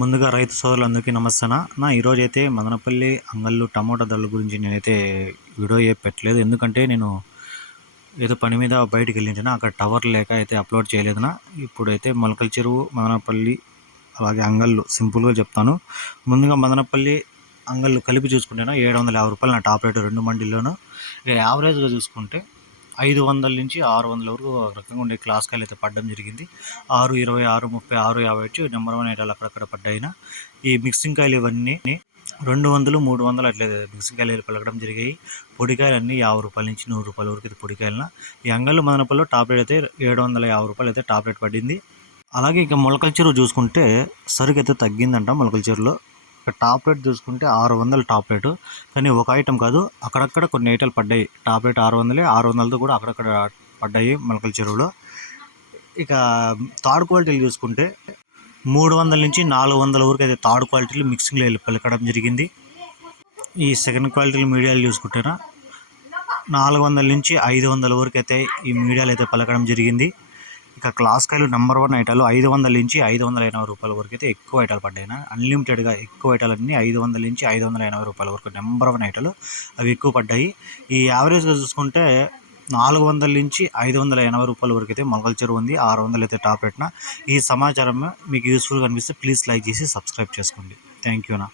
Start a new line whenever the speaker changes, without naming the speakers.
ముందుగా రైతు సోదరులందరికీ నమస్తేనా నా ఈరోజు అయితే మదనపల్లి అంగళ్ళు టమోటా ధరల గురించి నేనైతే వీడియో ఏ పెట్టలేదు. ఎందుకంటే నేను ఏదో పని మీద బయటికి వెళ్ళించిన అక్కడ టవర్ లేక అయితే అప్లోడ్ చేయలేదునా ఇప్పుడైతే మొలకల చెరువు మదనపల్లి అలాగే అంగళ్ళు సింపుల్గా చెప్తాను. ముందుగా మదనపల్లి అంగళ్ళు కలిపి చూసుకుంటేనా ఏడు వందల యాభై రూపాయలు నా టాప్ రేటు రెండు మండీల్లోనూ. ఇక యావరేజ్గా చూసుకుంటే ఐదు వందల నుంచి ఆరు వందల వరకు ఒక రకంగా ఉండే క్లాస్ కాయలు అయితే పడడం జరిగింది. ఆరు ఇరవై ఆరు ముప్పై ఆరు యాభై వచ్చి నెంబర్ వన్ ఐటాలు అక్కడక్కడ పడ్డాయిన. ఈ మిక్సింగ్ కాయలు ఇవన్నీ రెండు వందలు మూడు వందలు అట్లే మిక్సింగ్ కాయలు పలకడం జరిగాయి. పొడికాయలు అన్నీ యాభై రూపాయల నుంచి నూరు రూపాయల వరకు అయితే పొడికాయలన ఈ అంగళ్ళు మదనపల్లిలో టాప్ రేట్ అయితే ఏడు వందల యాభై రూపాయలు అయితే టాప్ రేట్ పడింది. అలాగే ఇక మొలకల చెరువు చూసుకుంటే సరుకు అయితే తగ్గిందంట మొలకల చెరువులో. ఇక టాప్ రేట్ చూసుకుంటే ఆరు వందలు టాప్ రేటు కానీ ఒక ఐటమ్ కాదు అక్కడక్కడ కొన్ని ఐటాలు పడ్డాయి. టాప్ రేట్ ఆరు వందలే ఆరు వందలతో కూడా అక్కడక్కడ పడ్డాయి మొలకల చెరువులో. ఇక థర్డ్ క్వాలిటీలు చూసుకుంటే మూడు వందల నుంచి నాలుగు వందల వరకు అయితే థర్డ్ క్వాలిటీలు మిక్సింగ్లో వెళ్ళి పలకడం జరిగింది. ఈ సెకండ్ క్వాలిటీలు మీడియాలు చూసుకుంటేనా నాలుగు వందల నుంచి ఐదు వందల వరకు అయితే ఈ మీడియాలు అయితే పలకడం జరిగింది. ఇక్కడ క్లాస్ కాయలు నెంబర్ వన్ ఐటాలు ఐదు వందల నుంచి ఐదు వందల ఎనభై రూపాయల వరకు అయితే ఎక్కువ ఐటాలు పడ్డాయి అన్లిమిటెడ్గా ఎక్కువ ఐటాలు అన్నీ ఐదు వందల నుంచి ఐదు వందల ఎనభై రూపాయల వరకు నెంబర్ వన్ ఐటాలు అవి ఎక్కువ పడ్డాయి. ఈ యావరేజ్గా చూసుకుంటే నాలుగు వందల నుంచి ఐదు వందల ఎనభై రూపాయల వరకు అయితే మొలకల చెరువు ఉంది. ఆరు వందలు అయితే టాప్ రేట్న ఈ సమాచారం మీకు యూస్ఫుల్గా అనిపిస్తే ప్లీజ్ లైక్ చేసి సబ్స్క్రైబ్ చేసుకోండి. థ్యాంక్ యూనా